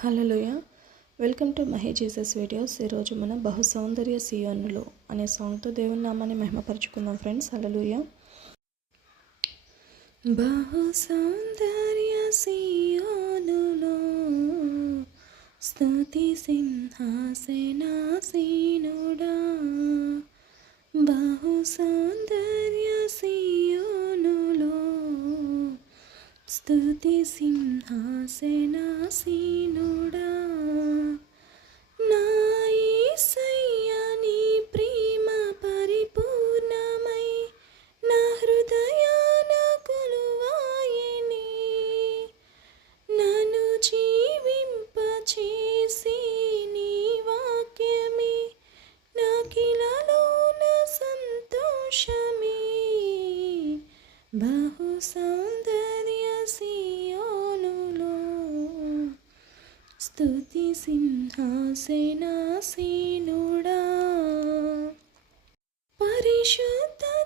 హలోయ welcome to మహే Jesus videos. ఈరోజు మనం బహు సౌందర్య సియోనులో అనే సాంగ్తో దేవుని నామాన్ని మహిమపరుచుకుందాం ఫ్రెండ్స్. హలోయ బహు సౌందర్య సియోనులో స్తుతి సింహాసనాసీనుడా. బహు సౌందర్య స్థుతి సింహాసనాసీనుడా. నా నీ ప్రేమ పరిపూర్ణమై నా హృదయాన కొలువాయని నన్ను జీవింపచేసి నీ వాక్యమే నాకిలలోన సంతోషమే. బహు స్థుతి సింహాసనాసీనుడా. పరిశుద్ధ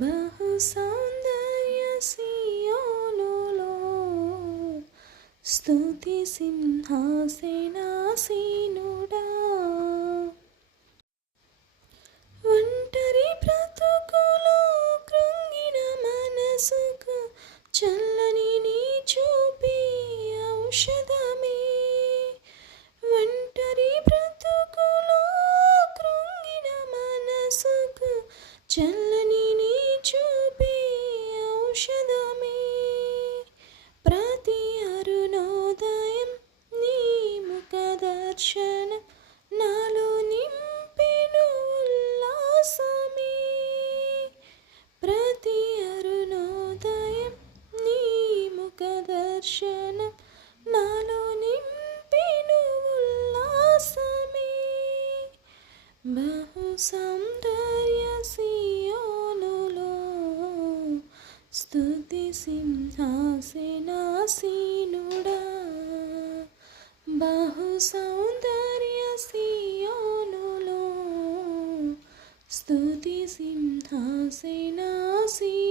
బహు సౌందర్య సియోనులో స్తుతి సింహాసనాసీనుడా. దర్శనం నాలో నింపెను ఉల్లాసమే. ప్రతి అరుణోదయం నీ ముఖ దర్శనం నాలో నింపెను ఉల్లాసమే. బహు సౌందర్య సియోనులో స్తుతి సింహాసనాసీనుడ బహు సౌందర్య సియోనులో. స్తుతి సింహాసనాసీనుడా